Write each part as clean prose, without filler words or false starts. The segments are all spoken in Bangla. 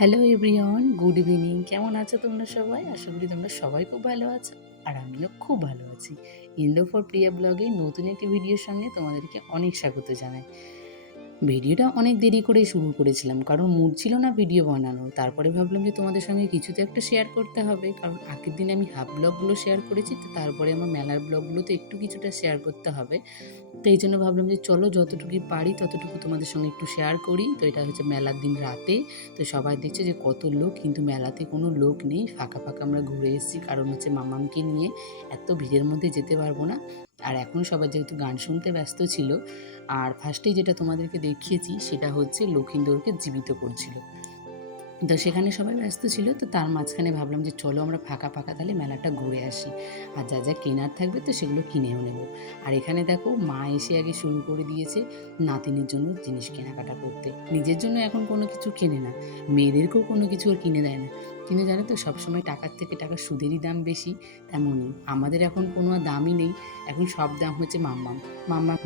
Hello everyone, good evening. কেমন আছো তোমরা সবাই? আশা করি তোমরা সবাই খুব ভালো আছো আর আমিও খুব ভালো আছি। ইন্দো ফর প্রিয়া ব্লগে নতুন একটি ভিডিওর সঙ্গে তোমাদেরকে অনেক স্বাগত জানাই। ভিডিওটা অনেক দেরি করে শুরু করেছিলাম কারণ মুড ছিল না ভিডিও বানানোর। তারপরে ভাবলাম যে তোমাদের সঙ্গে কিছু তো একটা শেয়ার করতে হবে, কারণ আগের দিন আমি হাফ ব্লগগুলো শেয়ার করেছি, তো তারপরে আমার মেলার ব্লগগুলোতে একটু কিছুটা শেয়ার করতে হবে। তো এই জন্য ভাবলাম যে চলো যতটুকু পারি ততটুকু তোমাদের সঙ্গে একটু শেয়ার করি। তো এটা হচ্ছে মেলার দিন রাতে। তো সবাই দেখছে যে কত লোক, কিন্তু মেলাতে কোনো লোক নেই, ফাঁকা ফাঁকা আমরা ঘুরে এসেছি, কারণ হচ্ছে মামামকে নিয়ে এত ভিড়ের মধ্যে যেতে পারবো না। আর এখন সবাই যেহেতু গান শুনতে ব্যস্ত ছিল, আর ফার্স্টেই যেটা তোমাদেরকে দেখিয়েছি সেটা হচ্ছে লক্ষিন্দরকে জীবিত করছিল, তো সেখানে সবাই ব্যস্ত ছিল। তো তার মাঝখানে ভাবলাম যে চলো আমরা ফাঁকা ফাঁকা তাহলে মেলাটা ঘুরে আসি, আর যা যা কেনার থাকবে তো সেগুলো কিনেও নেব। আর এখানে দেখো মা এসে আগে শুরু করে দিয়েছে নাতিনের জন্য জিনিস কেনাকাটা করতে। নিজের জন্য এখন কোনো কিছু কেনে না, মেয়েদেরকেও কোনো কিছু আর কিনে দেয় না। কিন্তু জানো তো, সবসময় টাকার থেকে টাকার সুদেরই দাম বেশি। তেমনই আমাদের এখন কোনো আর দামই নেই, এখন সব দাম হচ্ছে মাম্মাম।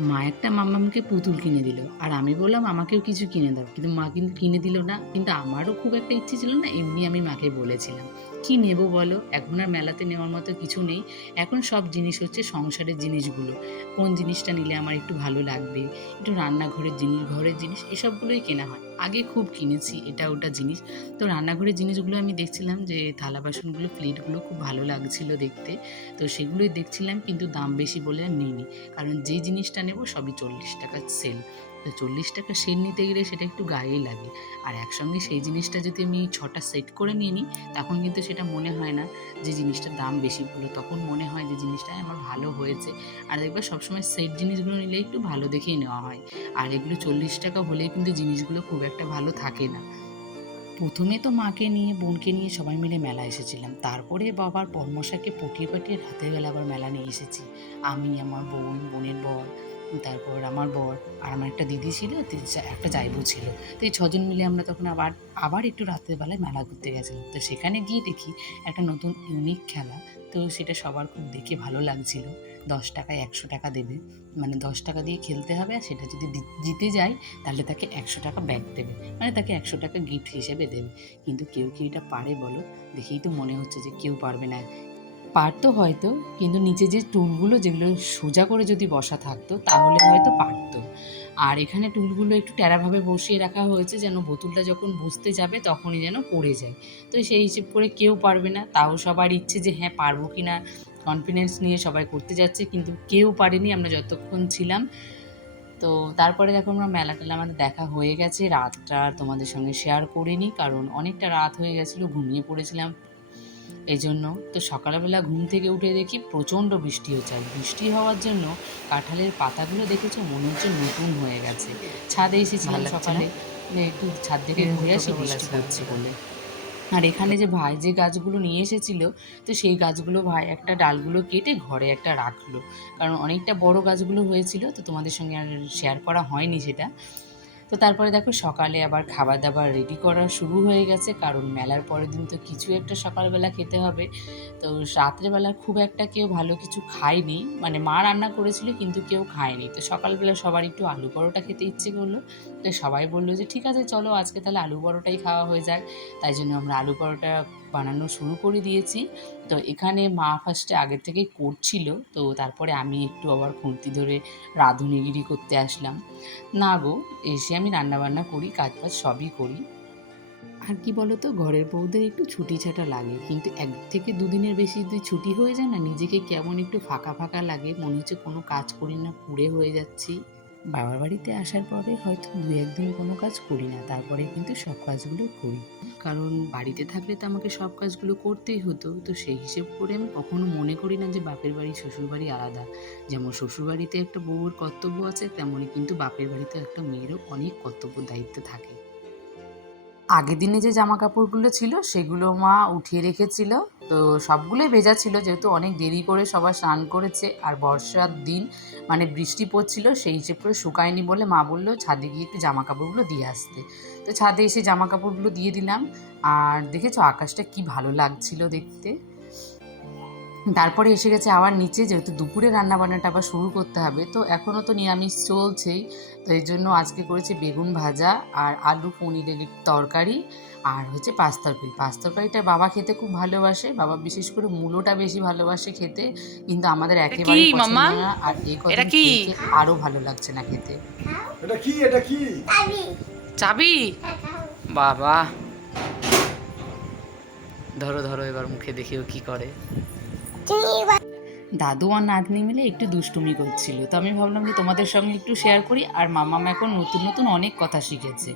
মা একটা মাম্মামকে পুতুল কিনে দিল, আর আমি বললাম আমাকেও কিছু কিনে দাও, কিন্তু মা কিন্তু কিনে দিল না। কিন্তু আমারও খুব একটা ইচ্ছে ছিল না, এমনি আমি মাকে বলেছিলাম কি নেব বলো, এখন আর মেলাতে নেওয়ার মতো কিছু নেই। এখন সব জিনিস হচ্ছে সংসারের জিনিসগুলো, কোন জিনিসটা নিলে আমার একটু ভালো লাগবে, একটু রান্নাঘরের জিনিস, ঘরের জিনিস, এসবগুলোই কেনা হয়। আগে খুব কিনেছি এটা ওটা জিনিস। তো রান্নাঘরের জিনিসগুলো আমি দেখছিলাম যে থালা বাসনগুলো, প্লেটগুলো খুব ভালো লাগছিল দেখতে, তো সেগুলোই দেখছিলাম, কিন্তু দাম বেশি বলে আর নিইনি। কারণ যে জিনিসটা নেব সবই 40 টাকা সেল। তো 40 টাকা সেল নিতে গেলে সেটা একটু গায়েই লাগে। আর একসঙ্গে সেই জিনিসটা যদি আমি 6টা সেট করে নিয়ে নিই, তখন কিন্তু সেটা মনে হয় না যে জিনিসটার দাম বেশি বলে, তখন মনে হয় যে জিনিসটা আমার ভালো হয়েছে। আর দেখবে সবসময় সেট জিনিসগুলো নিলে একটু ভালো দেখেই নেওয়া হয়। আর এগুলো 40 টাকা হলেই কিন্তু জিনিসগুলো খুব একটা ভালো থাকে না। প্রথমে তো মাকে নিয়ে, বোনকে নিয়ে সবাই মিলে মেলা এসেছিলাম, তারপরে বাবার বর্মশাইকে পটিয়ে পাটিয়ে রাতের বেলা আবার মেলা নিয়ে এসেছি। আমি, আমার বোন, বোনের বর, তারপর আমার বর, আর আমার একটা দিদি ছিল, একটা জায়বু ছিল। তো এই ছজন মিলে আমরা তখন আবার আবার একটু রাতের বেলায় মেলা ঘুরতে গেছিলাম। তো সেখানে গিয়ে দেখি একটা নতুন ইউনিক খেলা। তো সেটা সবার খুব দেখে ভালো লাগছিল। 10 টাকায় 100 টাকা দেবে, মানে 10 টাকা দিয়ে খেলতে হবে, আর সেটা যদি জিতে যায় তাহলে তাকে 100 টাকা ব্যাক দেবে, মানে তাকে 100 টাকা গিফট হিসেবে দেবে। কিন্তু কেউ কি এটা পারে বলো? দেখেই তো মনে হচ্ছে যে কেউ পারবে না। পারতো হয়তো, কিন্তু নিচে যে টুলগুলো যেগুলো সোজা করে যদি বসা থাকতো তাহলে হয়তো পারতো। আর এখানে টুলগুলো একটু ট্যাড়াভাবে বসিয়ে রাখা হয়েছে, যেন বোতলটা যখন বুঝতে যাবে তখনই যেন পড়ে যায়। তো সেই হিসেব করে কেউ পারবে না, তাও সবার ইচ্ছে যে হ্যাঁ পারবো কি না, কনফিডেন্স নিয়ে সবাই করতে যাচ্ছে, কিন্তু কেউ পারেনি আমরা যতক্ষণ ছিলাম। তো তারপরে দেখো আমরা মেলা টেলা আমাদের দেখা হয়ে গেছে, রাতটা আর তোমাদের সঙ্গে শেয়ার করিনি কারণ অনেকটা রাত হয়ে গেছিলো, ঘুমিয়ে পড়েছিলাম এই জন্য। তো সকালবেলা ঘুম থেকে উঠে দেখি প্রচণ্ড বৃষ্টি হচ্ছে, আর বৃষ্টি হওয়ার জন্য কাঁঠালের পাতাগুলো দেখেছো মনে হচ্ছে নতুন হয়ে গেছে। ছাদে এসেছিলাম সকালে, যে একটু ছাদ থেকে ঘুরে আসি, বৃষ্টি পড়ছে বলে। আর এখানে যে ভাই যে গাছগুলো নিয়ে এসেছিল, তো সেই গাছগুলো ভাই একটা ডালগুলো কেটে ঘরে একটা রাখলো, কারণ অনেকটা বড় গাছগুলো হয়েছিল, তো তোমাদের সঙ্গে আর শেয়ার করা হয়নি সেটা। তো তারপরে দেখো সকালে আবার খাবার দাবার রেডি করা শুরু হয়ে গেছে, কারণ মেলার পরের দিন তো কিছু একটা সকালবেলা খেতে হবে। তো রাত্রেবেলা খুব একটা কেউ ভালো কিছু খায়নি, মানে মা রান্না করেছিল কিন্তু কেউ খায়নি। তো সকালবেলা সবার একটু আলু পরোটা খেতে ইচ্ছে করলো, তো সবাই বললো যে ঠিক আছে চলো আজকে তাহলে আলু পরোটাই খাওয়া হয়ে যাক। তাই জন্য আমরা আলু পরোটা বানানো শুরু করে দিয়েছি। তো এখানে মা ফার্স্টে আগের থেকেই করছিল, তো তারপরে আমি একটু আবার খুন্তি ধরে রাঁধুনিগিরি করতে আসলাম। না গো, এসে আমি রান্নাবান্না করি, কাজ বাজ সবই করি। আর কি বলতো, ঘরের বউদের একটু ছুটি ছাটা লাগে, কিন্তু 1 থেকে 2 দিনের বেশি যদি ছুটি হয়ে যায় না, নিজেকে কেমন একটু ফাঁকা ফাঁকা লাগে, মনে হচ্ছে কোনো কাজ করি না, কুঁড়ে হয়ে যাচ্ছি। বাবার বাড়িতে আসার পরে হয়তো 2-1 দিন কোনো কাজ করি না, তারপরে কিন্তু সব কাজগুলো করি, কারণ বাড়িতে থাকলে তো আমাকে সব কাজগুলো করতেই হতো। তো সেই হিসেব করে আমি কখনো মনে করি না যে বাপের বাড়ি শ্বশুর বাড়ি আলাদা। যেমন শ্বশুর বাড়িতে একটা বউয়ের কর্তব্য আছে, তেমনই কিন্তু বাপের বাড়িতে একটা মেয়েরও অনেক কর্তব্য দায়িত্ব থাকে। আগের দিনে যে জামা কাপড়গুলো ছিল সেগুলো মা উঠিয়ে রেখেছিল, তো সবগুলোই ভেজা ছিল, যেহেতু অনেক দেরি করে সবাই স্নান করেছে আর বর্ষার দিন, মানে বৃষ্টি পড়ছিল, সেই হিসেব করে শুকায়নি বলে মা বললো ছাদে গিয়ে একটু জামা কাপড়গুলো দিয়ে আসতে। তো ছাদে এসে জামা কাপড়গুলো দিয়ে দিলাম। আর দেখেছো আকাশটা কি ভালো লাগছিল দেখতে। তারপরে এসে গেছে আবার নিচে, যেহেতু দুপুরে রান্নাবান্নাটা আবার শুরু করতে হবে, তো এখনও তো নিরামিষ চলছেই। তো এই জন্য আজকে করেছি বেগুন ভাজা আর আলু পনিরের তরকারি, আর হচ্ছে পাঁচ তরকারি। পাঁচ তরকারিটা বাবা খেতে খুব ভালোবাসে, বাবা বিশেষ করে মূলোটা বেশি ভালোবাসে খেতে, কিন্তু আমাদের এটা কি একেবারেই পছন্দ মাম্মা? না। আর এই এটা কদিন কি? খেয়ে খেয়ে আরও ভালো লাগছে না খেতে। এটা কি চাবি? বাবা, ধরো ধরো, এবার মুখে দেখিও কি করে। দাদু আর নাতনি মিলে একটু দুষ্টুমি করছিল, তো আমি ভাবলাম যে তোমাদের সঙ্গে একটু শেয়ার করি। আর মামাম এখন নতুন নতুন অনেক কথা শিখেছে,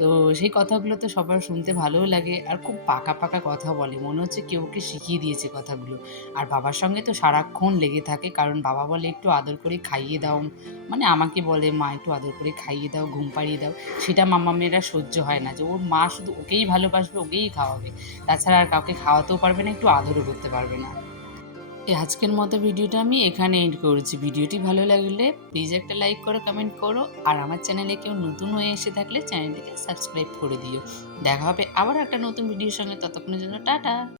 তো সেই কথাগুলো তো সবার শুনতে ভালোও লাগে, আর খুব পাকা পাকা কথা বলে, মনে হচ্ছে কেউ ওকে শিখিয়ে দিয়েছে কথাগুলো। আর বাবার সঙ্গে তো সারাক্ষণ লেগে থাকে, কারণ বাবা বলে একটু আদর করে খাইয়ে দাও, মানে আমাকে বলে মা একটু আদর করে খাইয়ে দাও, ঘুম পাড়িয়ে দাও। সেটা মামামেরা সহ্য হয় না, যে ওর মা শুধু ওকেই ভালোবাসবে, ওকেই খাওয়াবে, তাছাড়া আর কাউকে খাওয়াতেও পারবে না, একটু আদরও করতে পারবে না। এই আজকের মতো ভিডিওটা আমি এখানে এন্ড করেছি। ভিডিওটি ভালো লাগলে প্লিজ একটা লাইক করো, কমেন্ট করো, আর আমার চ্যানেলে কেউ নতুন হয়ে এসে থাকলে চ্যানেলটিকে সাবস্ক্রাইব করে দিও। দেখা হবে আবার একটা নতুন ভিডিওর সঙ্গে, ততক্ষণের জন্য টাটা।